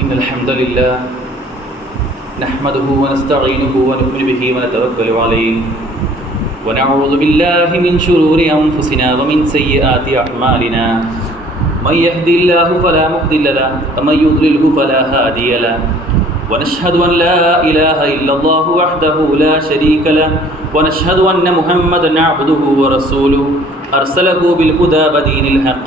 إن الحمد لله نحمده ونستعينه ونؤمن به ونتوكل عليه ونعوذ بالله من شرور أنفسنا ومن سيئات أعمالنا. من يهدي الله فلا مضل له ومن يضلله فلا هادي له. ونشهد أن لا إله إلا الله وحده لا شريك له. ونشهد أن محمدا عبده ورسوله. أرسله بالهدى ودين الحق.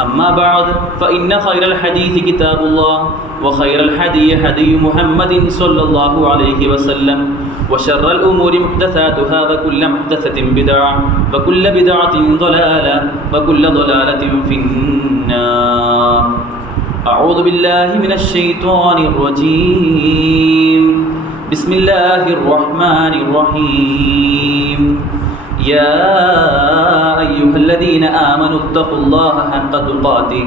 أما بعد فإن خير الحديث كتاب الله وخير الحدي هدي محمد صلى الله عليه وسلم وشر الأمور محدثاتها وكل محدثة بدعة وكل بدعة ضلالة وكل ضلالة في النار. أعوذ بالله من الشيطان الرجيم. بسم الله الرحمن الرحيم. يا أيها الذين آمنوا اتقوا الله حق تقاته.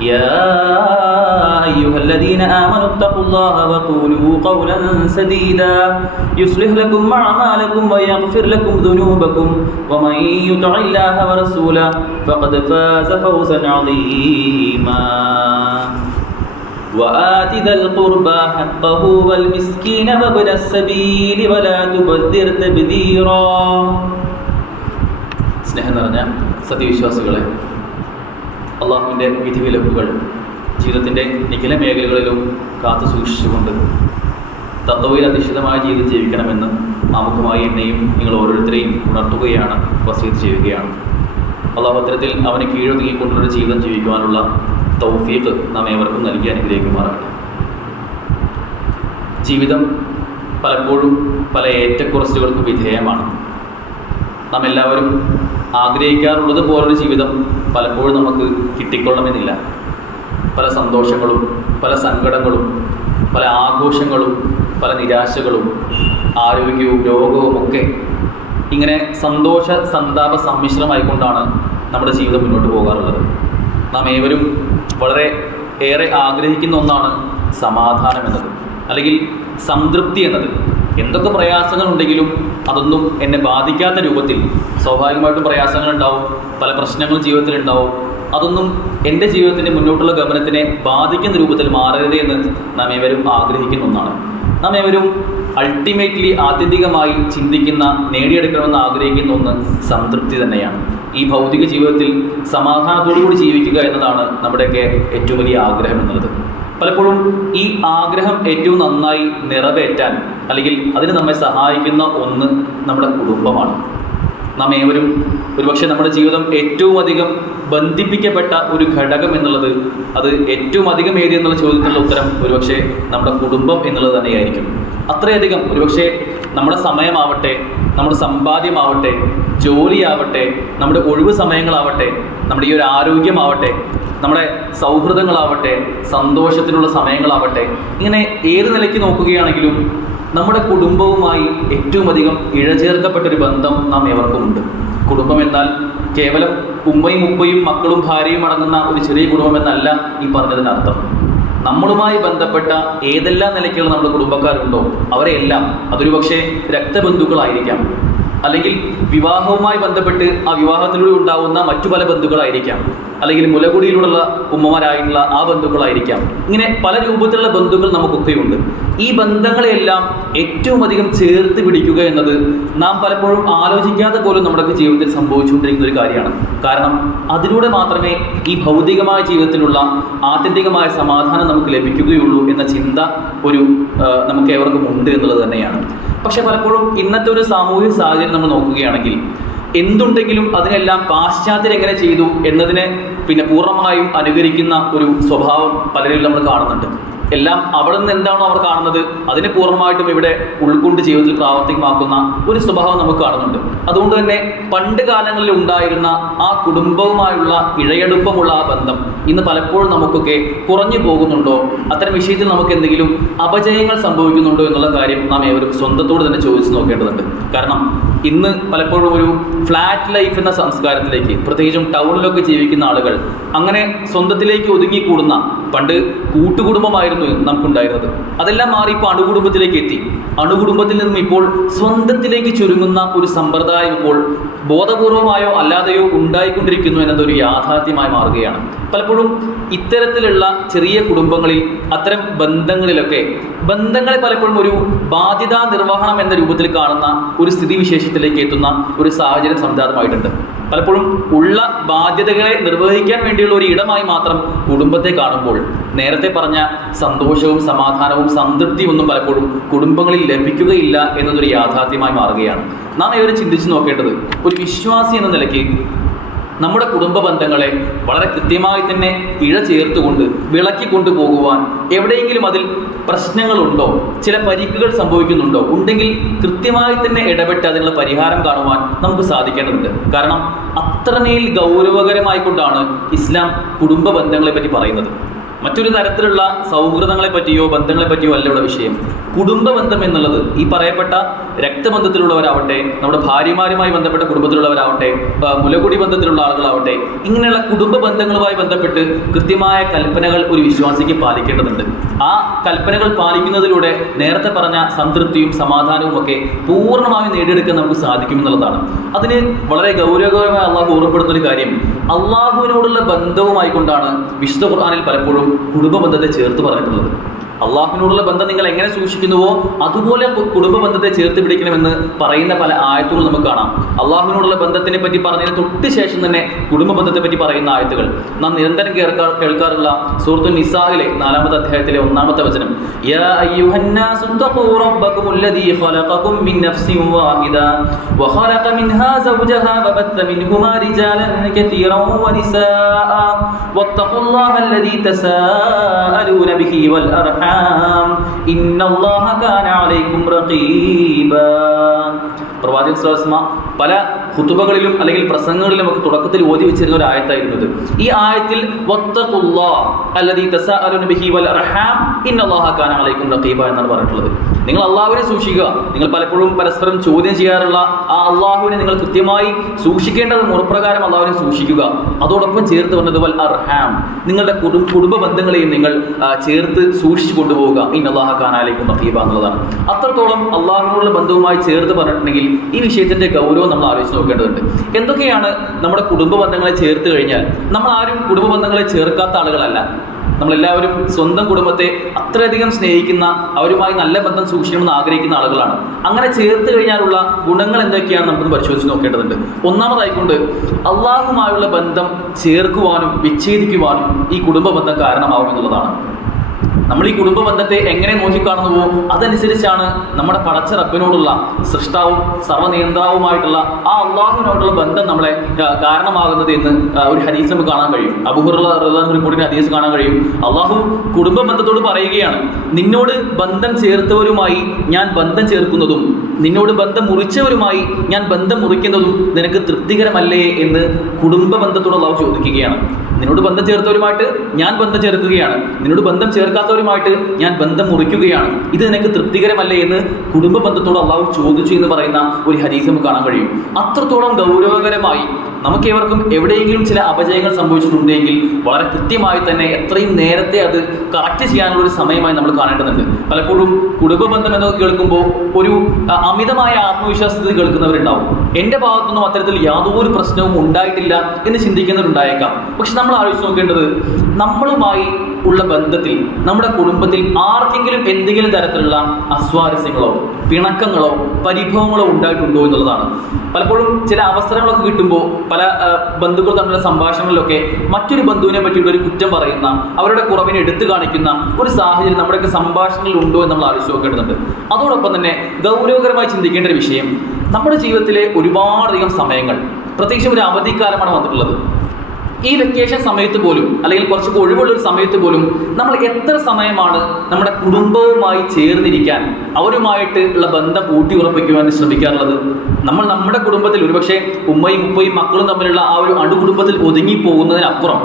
يا أيها الذين آمنوا اتقوا الله وقولوا قولا سديدا يصلح لكم أعمالكم ويغفر لكم ذنوبكم ومن يطع الله ورسوله فقد فاز فوزا عظيما وآت ذا القربى حقه والمسكين وابن السبيل ولا تبذر تبذيرا സ്നേഹം നിറഞ്ഞ സത്യവിശ്വാസികളെ അള്ളാഹുവിന്റെ വിധിവിലക്കുകൾ ജീവിതത്തിന്റെ നിഖില മേഖലകളിലും കാത്തു സൂക്ഷിച്ചുകൊണ്ട് തത്വയിൽ അധിഷ്ഠിതമായ ജീവിതം ജീവിക്കണമെന്ന് ആമുഖമായി എന്നെയും നിങ്ങൾ ഓരോരുത്തരെയും ഉണർത്തുകയാണ് വസീത് ചെയ്യുകയാണ്. അള്ളാഹു അത്തരത്തിൽ അവന് കീഴൊതുങ്ങിക്കൊണ്ടുള്ള ജീവിതം ജീവിക്കുവാനുള്ള തൗഫീഖ് നാം ഏവർക്കും നൽകി അനുഗ്രഹിക്കുമാറാകട്ടെ. ജീവിതം പലപ്പോഴും പല ഏറ്റക്കുറച്ചുകൾക്കും വിധേയമാണ്. നാം എല്ലാവരും ആഗ്രഹിക്കാറുള്ളത് പോലൊരു ജീവിതം പലപ്പോഴും നമുക്ക് കിട്ടിക്കൊള്ളണമെന്നില്ല. പല സന്തോഷങ്ങളും പല സങ്കടങ്ങളും പല ആഘോഷങ്ങളും പല നിരാശകളും ആരോഗ്യവും രോഗവും ഒക്കെ ഇങ്ങനെ സന്തോഷ സന്താപ സമ്മിശ്രമായിക്കൊണ്ടാണ് നമ്മുടെ ജീവിതം മുന്നോട്ട് പോകാറുള്ളത്. നാം ഏവരും വളരെ ഏറെ ആഗ്രഹിക്കുന്ന ഒന്നാണ് സമാധാനം എന്നത് അല്ലെങ്കിൽ സംതൃപ്തി എന്നത് എന്തൊക്കെ പ്രയാസങ്ങൾ ഉണ്ടെങ്കിലും അതൊന്നും എന്നെ ബാധിക്കാത്ത രൂപത്തിൽ സ്വാഭാവികമായിട്ടും പ്രയാസങ്ങളുണ്ടാവും പല പ്രശ്നങ്ങളും ജീവിതത്തിലുണ്ടാവും. അതൊന്നും എന്റെ ജീവിതത്തിന്റെ മുന്നോട്ടുള്ള ഗമനത്തിനെ ബാധിക്കുന്ന രൂപത്തിൽ മാറരുത് എന്ന് നാം ഏവരും ആഗ്രഹിക്കുന്ന ഒന്നാണ്. നാം ഏവരും അൾട്ടിമേറ്റ്ലി ആത്യന്തികമായി ചിന്തിക്കുന്ന നേടിയെടുക്കണമെന്ന് ആഗ്രഹിക്കുന്ന ഒന്ന് സംതൃപ്തി തന്നെയാണ്. ഈ ഭൗതിക ജീവിതത്തിൽ സമാധാനത്തോടു കൂടി ജീവിക്കുക എന്നതാണ് നമ്മുടെയൊക്കെ ഏറ്റവും വലിയ ആഗ്രഹം എന്നുള്ളത്. പലപ്പോഴും ഈ ആഗ്രഹം ഏറ്റവും നന്നായി നിറവേറ്റാൻ അല്ലെങ്കിൽ അതിന് നമ്മെ സഹായിക്കുന്ന ഒന്ന് നമ്മുടെ കുടുംബമാണ്. നാം ഏവരും ഒരുപക്ഷെ നമ്മുടെ ജീവിതം ഏറ്റവും അധികം ബന്ധിപ്പിക്കപ്പെട്ട ഒരു ഘടകം എന്നുള്ളത് അത് ഏറ്റവും അധികം ഏത് എന്നുള്ള ചോദ്യത്തിനുള്ള ഉത്തരം ഒരുപക്ഷെ നമ്മുടെ കുടുംബം എന്നുള്ളത് തന്നെയായിരിക്കും. അത്രയധികം ഒരുപക്ഷെ നമ്മുടെ സമയമാവട്ടെ നമ്മുടെ സമ്പാദ്യമാവട്ടെ ജോലിയാവട്ടെ നമ്മുടെ ഒഴിവ് സമയങ്ങളാവട്ടെ നമ്മുടെ ഈ ഒരു ആരോഗ്യമാവട്ടെ നമ്മുടെ സൗഹൃദങ്ങളാവട്ടെ സന്തോഷത്തിനുള്ള സമയങ്ങളാവട്ടെ ഇങ്ങനെ ഏത് നിലയ്ക്ക് നോക്കുകയാണെങ്കിലും നമ്മുടെ കുടുംബവുമായി ഏറ്റവും അധികം ഇഴചേർക്കപ്പെട്ടൊരു ബന്ധം നാം ഏവർക്കുമുണ്ട്. കുടുംബം എന്നാൽ കേവലം ഉമ്മയും ഉപ്പയും മക്കളും ഭാര്യയും അടങ്ങുന്ന ഒരു ചെറിയ കുടുംബം എന്നല്ല ഈ പറഞ്ഞതിനർത്ഥം നമ്മളുമായി ബന്ധപ്പെട്ട ഏതെല്ലാം നിലയ്ക്കുള്ള നമ്മുടെ കുടുംബക്കാരുണ്ടോ അവരെയെല്ലാം അതൊരു പക്ഷേ രക്തബന്ധുക്കളായിരിക്കാം. അല്ലെങ്കിൽ വിവാഹവുമായി ബന്ധപ്പെട്ട് ആ വിവാഹത്തിലൂടെ ഉണ്ടാവുന്ന മറ്റു പല ബന്ധുക്കളായിരിക്കാം. അല്ലെങ്കിൽ മുലകുടിയിലുള്ള ഉമ്മമാരായിട്ടുള്ള ആ ബന്ധുക്കളായിരിക്കാം. ഇങ്ങനെ പല രൂപത്തിലുള്ള ബന്ധുക്കൾ നമുക്കൊക്കെയുണ്ട്. ഈ ബന്ധങ്ങളെയെല്ലാം ഏറ്റവും അധികം ചേർത്ത് പിടിക്കുക എന്നത് നാം പലപ്പോഴും ആലോചിക്കാതെ പോലും നമ്മുടെ ജീവിതത്തിൽ സംഭവിച്ചുകൊണ്ടിരിക്കുന്ന ഒരു കാര്യമാണ്. കാരണം അതിലൂടെ മാത്രമേ ഈ ഭൗതികമായ ജീവിതത്തിലുള്ള ആത്യന്തികമായ സമാധാനം നമുക്ക് ലഭിക്കുകയുള്ളൂ എന്ന ചിന്ത ഒരു നമുക്ക് ഏവർക്കും ഉണ്ട് എന്നുള്ളത് തന്നെയാണ്. പക്ഷെ പലപ്പോഴും ഇന്നത്തെ ഒരു സാമൂഹിക സാഹചര്യം നമ്മൾ നോക്കുകയാണെങ്കിൽ എന്തുണ്ടെങ്കിലും അതിനെല്ലാം പാശ്ചാത്യർ എങ്ങനെ ചെയ്തു എന്നതിനെ പിന്നെ പൂർണമായും അനുകരിക്കുന്ന ഒരു സ്വഭാവം പലരിലും നമ്മൾ കാണുന്നുണ്ട്. എല്ലാം അവിടെ നിന്ന് എന്താണോ അവർ കാണുന്നത് അതിനെ പൂർണമായിട്ടും ഇവിടെ ഉൾക്കൊണ്ട് ജീവിതത്തിൽ പ്രാവർത്തികമാക്കുന്ന ഒരു സ്വഭാവം നമുക്ക് കാണുന്നുണ്ട്. അതുകൊണ്ട് തന്നെ പണ്ട് കാലങ്ങളിൽ ഉണ്ടായിരുന്ന ആ കുടുംബവുമായുള്ള ഇഴയടുപ്പമുള്ള ആ ബന്ധം ഇന്ന് പലപ്പോഴും നമുക്കൊക്കെ കുറഞ്ഞു പോകുന്നുണ്ടോ? അത്തരം വിഷയത്തിൽ നമുക്ക് എന്തെങ്കിലും അപജയങ്ങൾ സംഭവിക്കുന്നുണ്ടോ എന്നുള്ള കാര്യം നാം ഏവരും സ്വന്തത്തോട് തന്നെ ചോദിച്ചു നോക്കേണ്ടതുണ്ട്. കാരണം ഇന്ന് പലപ്പോഴും ഒരു ഫ്ലാറ്റ് ലൈഫ് എന്ന സംസ്കാരത്തിലേക്ക് പ്രത്യേകിച്ചും ടൗണിലൊക്കെ ജീവിക്കുന്ന ആളുകൾ അങ്ങനെ സ്വന്തത്തിലേക്ക് ഒതുങ്ങിക്കൂടുന്ന പണ്ട് കൂട്ടുകുടുംബമായിരുന്നു നമുക്കുണ്ടായിരുന്നത്. അതെല്ലാം മാറി ഇപ്പോൾ അണുകുടുംബത്തിലേക്ക് എത്തി. അണുകുടുംബത്തിൽ നിന്നും ഇപ്പോൾ സ്വന്തത്തിലേക്ക് ചുരുങ്ങുന്ന ഒരു സമ്പ്രദായം ഇപ്പോൾ ബോധപൂർവമായോ അല്ലാതെയോ ഉണ്ടായിക്കൊണ്ടിരിക്കുന്നു എന്നതൊരു യാഥാർത്ഥ്യമായി മാറുകയാണ്. പലപ്പോഴും ഇത്തരത്തിലുള്ള ചെറിയ കുടുംബങ്ങളിൽ അത്തരം ബന്ധങ്ങളിലൊക്കെ ബന്ധങ്ങളെ പലപ്പോഴും ഒരു ബാധ്യതാ നിർവഹണം എന്ന രൂപത്തിൽ കാണുന്ന ഒരു സ്ഥിതിവിശേഷത്തിലേക്ക് എത്തുന്ന ഒരു സാഹചര്യം സംജാതമായിട്ടുണ്ട്. പലപ്പോഴും ഉള്ള ബാധ്യതകളെ നിർവഹിക്കാൻ വേണ്ടിയുള്ള ഒരു ഇടമായി മാത്രം കുടുംബത്തെ കാണുമ്പോൾ നേരത്തെ പറഞ്ഞ സന്തോഷവും സമാധാനവും സംതൃപ്തിയും ഒന്നും പലപ്പോഴും കുടുംബങ്ങളിൽ ലഭിക്കുകയില്ല എന്നതൊരു യാഥാർത്ഥ്യമായി മാറുകയാണ്. നാം ഇവരെ ചിന്തിച്ചു നോക്കേണ്ടത് ഒരു വിശ്വാസി എന്ന നിലയ്ക്ക് നമ്മുടെ കുടുംബ ബന്ധങ്ങളെ വളരെ കൃത്യമായി തന്നെ ഇഴ ചേർത്തുകൊണ്ട് വിളക്കി കൊണ്ടുപോകുവാൻ എവിടെയെങ്കിലും അതിൽ പ്രശ്നങ്ങളുണ്ടോ ചില പരിക്കുകൾ സംഭവിക്കുന്നുണ്ടോ ഉണ്ടെങ്കിൽ കൃത്യമായി തന്നെ ഇടപെട്ട് അതിനുള്ള പരിഹാരം കാണുവാൻ നമുക്ക് സാധിക്കേണ്ടതുണ്ട്. കാരണം അത്രമേൽ ഗൗരവകരമായിക്കൊണ്ടാണ് ഇസ്ലാം കുടുംബ ബന്ധങ്ങളെ പറ്റി പറയുന്നത്. മറ്റൊരു തരത്തിലുള്ള സൗഹൃദങ്ങളെ പറ്റിയോ ബന്ധങ്ങളെ പറ്റിയോ അല്ല ഇവിടെ വിഷയം. കുടുംബ ബന്ധം എന്നുള്ളത് ഈ പറയപ്പെട്ട രക്തബന്ധത്തിലുള്ളവരാവട്ടെ നമ്മുടെ ഭാര്യമാരുമായി ബന്ധപ്പെട്ട കുടുംബത്തിലുള്ളവരാവട്ടെ മുലകുടി ബന്ധത്തിലുള്ള ആളുകളാവട്ടെ ഇങ്ങനെയുള്ള കുടുംബ ബന്ധങ്ങളുമായി ബന്ധപ്പെട്ട് കൃത്യമായ കൽപ്പനകൾ ഒരു വിശ്വാസിക്ക് പാലിക്കേണ്ടതുണ്ട്. ആ കൽപ്പനകൾ പാലിക്കുന്നതിലൂടെ നേരത്തെ പറഞ്ഞ സംതൃപ്തിയും സമാധാനവും ഒക്കെ പൂർണമായും നേടിയെടുക്കാൻ നമുക്ക് സാധിക്കുമെന്നുള്ളതാണ് അതിന് വളരെ ഗൗരവകരമായി അള്ളാഹു ഓർമ്മപ്പെടുന്ന ഒരു കാര്യം. അള്ളാഹുവിനോടുള്ള ബന്ധവുമായി കൊണ്ടാണ് വിശുദ്ധ ഖുർആാനിൽ പലപ്പോഴും കുടുംബ ബന്ധത്തെ ചേർത്ത് പറഞ്ഞിട്ടുള്ളത്. അള്ളാഹുവിനോടുള്ള ബന്ധം നിങ്ങൾ എങ്ങനെ സൂക്ഷിക്കുന്നുവോ അതുപോലെ കു- കുടുംബ ബന്ധത്തെ ചേർത്ത് പിടിക്കണമെന്ന് പറയുന്ന പല ആയത്തുകൾ നമുക്ക് കാണാം അള്ളാഹുവിനോടുള്ള ബന്ധത്തിനെ പറ്റി പറഞ്ഞതിന് തൊട്ട് ശേഷം തന്നെ കുടുംബ ബന്ധത്തെ പറ്റി പറയുന്ന ആയത്തുകൾ നാം നിരന്തരം കേൾക്കാ കേൾക്കാറുള്ള സൂറത്തു നിസാഹിലെ നാലാമത്തെ അധ്യായത്തിലെ ഒന്നാമത്തെ വചനം യാ അയ്യുഹന്നാസു തഖൂ റബ്ബകും الذي خلقكم من نفس واحدة وخلق منها زوجها وبث منهما رجالا كثيرا ونساء واتقوا الله الذي تساءلون به والأرحام إن الله كان عليكم رقيبا പ്രവാചകൻ സ്വലസ്മ പല ഖുതുബകളിലും അല്ലെങ്കിൽ പ്രസംഗങ്ങളിലും ഒക്കെ തുടക്കത്തിൽ ഓതി വെച്ചിരുന്ന ഒരു ആയത്തായിരുന്നു ഇത്. ഈ ആയത്തിൽ എന്നാണ് പറഞ്ഞിട്ടുള്ളത്. നിങ്ങൾ അള്ളാഹുവിനെ സൂക്ഷിക്കുക. നിങ്ങൾ പലപ്പോഴും പരസ്പരം ചോദ്യം ചെയ്യാറുള്ള ആ അള്ളാഹുവിനെ നിങ്ങൾ കൃത്യമായി സൂക്ഷിക്കേണ്ടത് മുറപ്രകാരം അള്ളാഹുവിനെ സൂക്ഷിക്കുക. അതോടൊപ്പം ചേർത്ത് വൽ അർഹാം. നിങ്ങളുടെ കുടും കുടുംബ ബന്ധങ്ങളെയും നിങ്ങൾ ചേർത്ത് സൂക്ഷിച്ചു കൊണ്ടുപോവുക. ഇൻ അള്ളാഹ ഖാനാലേക്കും റഖീബ എന്നുള്ളതാണ്. അത്രത്തോളം അള്ളാഹുവിനുള്ള ബന്ധവുമായി ചേർത്ത് പറഞ്ഞിട്ടുണ്ടെങ്കിൽ ഈ വിഷയത്തിന്റെ ഗൗരവം നമ്മൾ ആലോചിച്ച് നോക്കേണ്ടതുണ്ട്? എന്തൊക്കെയാണ് നമ്മുടെ കുടുംബ ബന്ധങ്ങളെ ചേർത്ത് കഴിഞ്ഞാൽ നമ്മൾ ആരും കുടുംബ ബന്ധങ്ങളെ ചേർക്കാത്ത ആളുകളല്ല. നമ്മളെല്ലാവരും സ്വന്തം കുടുംബത്തെ അത്രയധികം സ്നേഹിക്കുന്ന അവരുമായി നല്ല ബന്ധം സൂക്ഷിക്കണമെന്ന് ആഗ്രഹിക്കുന്ന ആളുകളാണ്. അങ്ങനെ ചേർത്ത് കഴിഞ്ഞാലുള്ള ഗുണങ്ങൾ എന്തൊക്കെയാണ് നമുക്കൊന്ന് പരിശോധിച്ച് നോക്കേണ്ടതുണ്ട്. ഒന്നാമതായിക്കൊണ്ട് അള്ളാഹുമായുള്ള ബന്ധം ചേർക്കുവാനും വിച്ഛേദിക്കുവാനും ഈ കുടുംബ ബന്ധം കാരണമാവുമെന്നുള്ളതാണ്. നമ്മൾ ഈ കുടുംബ ബന്ധത്തെ എങ്ങനെ നോക്കിക്കാണുന്നുവോ അതനുസരിച്ചാണ് നമ്മുടെ പടച്ച റബ്ബിനോടുള്ള സൃഷ്ടാവും സർവനിയന്ത്രാവുമായിട്ടുള്ള ആ അള്ളാഹുവിനോടുള്ള ബന്ധം നമ്മളെ കാരണമാകുന്നത് എന്ന് ഒരു ഹദീസ് നമുക്ക് കാണാൻ കഴിയും. അബുഹുറുള്ള റിപ്പോർട്ടിന്റെ ഹദീസ് കാണാൻ കഴിയും. അള്ളാഹു കുടുംബ ബന്ധത്തോട് പറയുകയാണ് നിന്നോട് ബന്ധം ചേർത്തവരുമായി ഞാൻ ബന്ധം ചേർക്കുന്നതും നിന്നോട് ബന്ധം മുറിച്ചവരുമായി ഞാൻ ബന്ധം മുറിക്കുന്നതും നിനക്ക് തൃപ്തികരമല്ലേ എന്ന് കുടുംബ ബന്ധത്തോട് അള്ളാഹു ചോദിക്കുകയാണ്. നിന്നോട് ബന്ധം ചേർത്തവരുമായിട്ട് ഞാൻ ബന്ധം ചേർക്കുകയാണ്. നിന്നോട് ബന്ധം ചേർക്കാത്തവരുമായിട്ട് ഞാൻ ബന്ധം മുറിക്കുകയാണ്. ഇത് നിനക്ക് തൃപ്തികരമല്ലേ എന്ന് കുടുംബ ബന്ധത്തോട് അള്ളാഹു ചോദിച്ചു എന്ന് പറയുന്ന ഒരു ഹരീസ് നമുക്ക് കാണാൻ കഴിയും. അത്രത്തോളം ഗൗരവകരമായി നമുക്ക് ഏവർക്കും എവിടെയെങ്കിലും ചില അപജയങ്ങൾ സംഭവിച്ചിട്ടുണ്ടെങ്കിൽ വളരെ കൃത്യമായി തന്നെ എത്രയും നേരത്തെ അത് കറക്റ്റ് ചെയ്യാനുള്ള ഒരു സമയമായി നമ്മൾ കാണേണ്ടതുണ്ട്. പലപ്പോഴും കുടുംബ ബന്ധം എന്നൊക്കെ കേൾക്കുമ്പോൾ ഒരു അമിതമായ ആത്മവിശ്വാസത്തിൽ കേൾക്കുന്നവരുണ്ടാവും. എന്റെ ഭാഗത്തൊന്നും അത്തരത്തിൽ യാതൊരു പ്രശ്നവും ഉണ്ടായിട്ടില്ല എന്ന് ചിന്തിക്കുന്നവരുണ്ടായേക്കാം. പക്ഷെ നമ്മൾ ആലോചിച്ച് നോക്കേണ്ടത് നമ്മളുമായി ഉള്ള ബന്ധത്തിൽ നമ്മുടെ കുടുംബത്തിൽ ആർക്കെങ്കിലും എന്തെങ്കിലും തരത്തിലുള്ള അസ്വാരസ്യങ്ങളോ പിണക്കങ്ങളോ പരിഭവങ്ങളോ ഉണ്ടായിട്ടുണ്ടോ എന്നുള്ളതാണ്. പലപ്പോഴും ചില അവസരങ്ങളൊക്കെ കിട്ടുമ്പോൾ പല ബന്ധുക്കൾ തമ്മിലുള്ള സംഭാഷണങ്ങളിലൊക്കെ മറ്റൊരു ബന്ധുവിനെ പറ്റിയുള്ള ഒരു കുറ്റം പറയുന്ന അവരുടെ കുറവിനെ എടുത്തു കാണിക്കുന്ന ഒരു സാഹചര്യം നമ്മുടെയൊക്കെ സംഭാഷണങ്ങളിൽ ഉണ്ടോ എന്ന് നമ്മൾ ആലോചിച്ച് നോക്കേണ്ടതുണ്ട്. അതോടൊപ്പം തന്നെ ഗൗരവകരമായി ചിന്തിക്കേണ്ട ഒരു വിഷയം. നമ്മുടെ ജീവിതത്തിലെ ഒരുപാടധികം സമയങ്ങൾ പ്രത്യേകിച്ച് ഒരു അവധിക്കാലമാണ് വന്നിട്ടുള്ളത്. ഈ വെക്കേഷൻ സമയത്ത് പോലും അല്ലെങ്കിൽ കുറച്ച് ഒഴിവുള്ള ഒരു സമയത്ത് പോലും നമ്മൾ എത്ര സമയമാണ് നമ്മുടെ കുടുംബവുമായി ചേർന്നിരിക്കാൻ അവരുമായിട്ട് ഉള്ള ബന്ധം ഊട്ടി ഉറപ്പിക്കുവാൻ ശ്രമിക്കാറുള്ളത്? നമ്മൾ നമ്മുടെ കുടുംബത്തിൽ ഒരുപക്ഷെ ഉമ്മയും ഉപ്പയും മക്കളും തമ്മിലുള്ള ആ ഒരു അണുകുടുംബത്തിൽ ഒതുങ്ങി പോകുന്നതിനപ്പുറം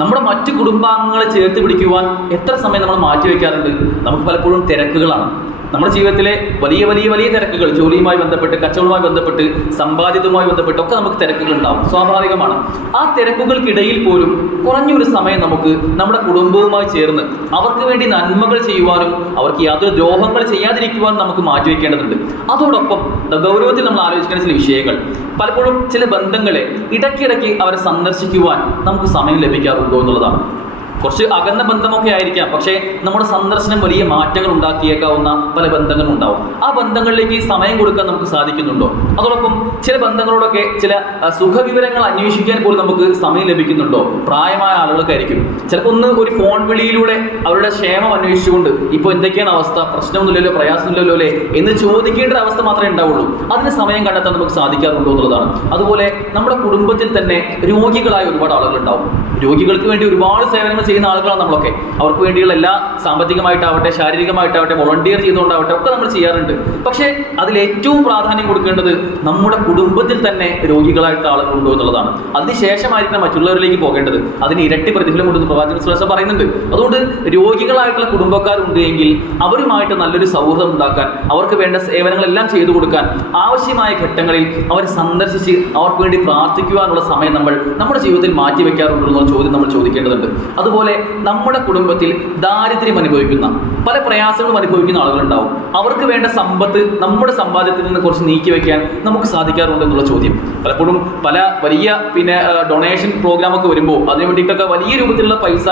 നമ്മുടെ മറ്റു കുടുംബാംഗങ്ങളെ ചേർത്ത് പിടിക്കുവാൻ എത്ര സമയം നമ്മൾ മാറ്റിവെക്കാറുണ്ട്? നമുക്ക് പലപ്പോഴും തിരക്കുകളാണ്. നമ്മുടെ ജീവിതത്തിലെ വലിയ വലിയ വലിയ തിരക്കുകൾ ജോലിയുമായി ബന്ധപ്പെട്ട് കച്ചവടവുമായി ബന്ധപ്പെട്ട് സമ്പാദ്യവുമായി ബന്ധപ്പെട്ട് ഒക്കെ നമുക്ക് തിരക്കുകൾ ഉണ്ടാവും സ്വാഭാവികമാണ്. ആ തിരക്കുകൾക്കിടയിൽ പോലും കുറഞ്ഞൊരു സമയം നമുക്ക് നമ്മുടെ കുടുംബവുമായി ചേർന്ന് അവർക്ക് വേണ്ടി നന്മകൾ ചെയ്യുവാനും അവർക്ക് യാതൊരു ദ്രോഹങ്ങൾ ചെയ്യാതിരിക്കുവാനും നമുക്ക് മാറ്റിവെക്കേണ്ടതുണ്ട്. അതോടൊപ്പം ഗൗരവത്തിൽ നമ്മൾ ആലോചിക്കേണ്ട ചില വിഷയങ്ങൾ. പലപ്പോഴും ചില ബന്ധങ്ങളെ ഇടയ്ക്കിടയ്ക്ക് അവരെ സന്ദർശിക്കുവാൻ നമുക്ക് സമയം ലഭിക്കാറുണ്ടോ എന്നുള്ളതാണ്. കുറച്ച് അകന്ന ബന്ധമൊക്കെ ആയിരിക്കാം. പക്ഷേ നമ്മുടെ സന്ദർശനം വലിയ മാറ്റങ്ങൾ ഉണ്ടാക്കിയേക്കാവുന്ന പല ബന്ധങ്ങളും ഉണ്ടാവും ആ ബന്ധങ്ങളിലേക്ക് സമയം കൊടുക്കാൻ നമുക്ക് സാധിക്കുന്നുണ്ടോ? അതോടൊപ്പം ചില ബന്ധങ്ങളോടൊക്കെ ചില സുഖവിവരങ്ങൾ അന്വേഷിക്കാൻ പോലും നമുക്ക് സമയം ലഭിക്കുന്നുണ്ടോ? പ്രായമായ ആളുകൾക്കായിരിക്കും. ചിലപ്പോൾ ഒന്ന് ഒരു ഫോൺ വിളിയിലൂടെ അവരുടെ ക്ഷേമം അന്വേഷിച്ചുകൊണ്ട് ഇപ്പോൾ എന്തൊക്കെയാണ് അവസ്ഥ? പ്രശ്നമൊന്നുമില്ലല്ലോ പ്രയാസമില്ലല്ലോ അല്ലേ? എന്ന് ചോദിക്കേണ്ട ഒരു അവസ്ഥ മാത്രമേ ഉണ്ടാവുള്ളൂ. അതിന് സമയം കണ്ടെത്താൻ നമുക്ക് സാധിക്കാറുണ്ടോ എന്നുള്ളതാണ്. അതുപോലെ നമ്മുടെ കുടുംബത്തിൽ തന്നെ രോഗികളായ ഒരുപാട് ആളുകൾ ഉണ്ടാവും രോഗികൾക്ക് വേണ്ടി ഒരുപാട് സേവനങ്ങൾ ചെയ്യുന്ന ആളുകളാണ് നമ്മളൊക്കെ. അവർക്ക് വേണ്ടിയുള്ള എല്ലാ സാമ്പത്തികമായിട്ടാവട്ടെ ശാരീരികമായിട്ടാവട്ടെ വോളണ്ടിയർ ചെയ്തുകൊണ്ടാവട്ടെ ഒക്കെ നമ്മൾ ചെയ്യാറുണ്ട്. പക്ഷേ അതിൽ ഏറ്റവും പ്രാധാന്യം കൊടുക്കേണ്ടത് നമ്മുടെ കുടുംബത്തിൽ തന്നെ രോഗികളായിട്ട് ആളുകളുണ്ടോ എന്നുള്ളതാണ്. അതിനുശേഷമായിരിക്കണം മറ്റുള്ളവരിലേക്ക് പോകേണ്ടത്. അതിന് ഇരട്ടി പ്രതിഫലം കൊണ്ടെന്ന് പ്രവാചകൻ സുരേഷ പറയുന്നുണ്ട്. അതുകൊണ്ട് രോഗികളായിട്ടുള്ള കുടുംബക്കാരുണ്ട് എങ്കിൽ അവരുമായിട്ട് നല്ലൊരു സൗഹൃദം ഉണ്ടാക്കാൻ അവർക്ക് വേണ്ട സേവനങ്ങളെല്ലാം ചെയ്തു കൊടുക്കാൻ ആവശ്യമായ ഘട്ടങ്ങളിൽ അവരെ സന്ദർശിച്ച് അവർക്ക് വേണ്ടി പ്രാർത്ഥിക്കുവാനുള്ള സമയം നമ്മൾ നമ്മുടെ ജീവിതത്തിൽ മാറ്റി വെക്കാറുണ്ടോ എന്നുള്ള ചോദ്യം നമ്മൾ ചോദിക്കേണ്ടതുണ്ട്. അതുപോലെ നമ്മുടെ കുടുംബത്തിൽ ദാരിദ്ര്യം അനുഭവിക്കുന്ന പല പ്രയാസങ്ങളും അനുഭവിക്കുന്ന ആളുകളുണ്ടാവും. അവർക്ക് വേണ്ട സമ്പത്ത് നമ്മുടെ സമ്പാദ്യത്തിൽ നിന്ന് കുറച്ച് നീക്കി വെക്കാൻ നമുക്ക് സാധിക്കാറുണ്ട് എന്നുള്ള ചോദ്യം. പലപ്പോഴും പല വലിയ പിന്നെ ഡൊണേഷൻ പ്രോഗ്രാം ഒക്കെ വരുമ്പോൾ അതിനു വേണ്ടിയിട്ടൊക്കെ വലിയ രൂപത്തിലുള്ള പൈസ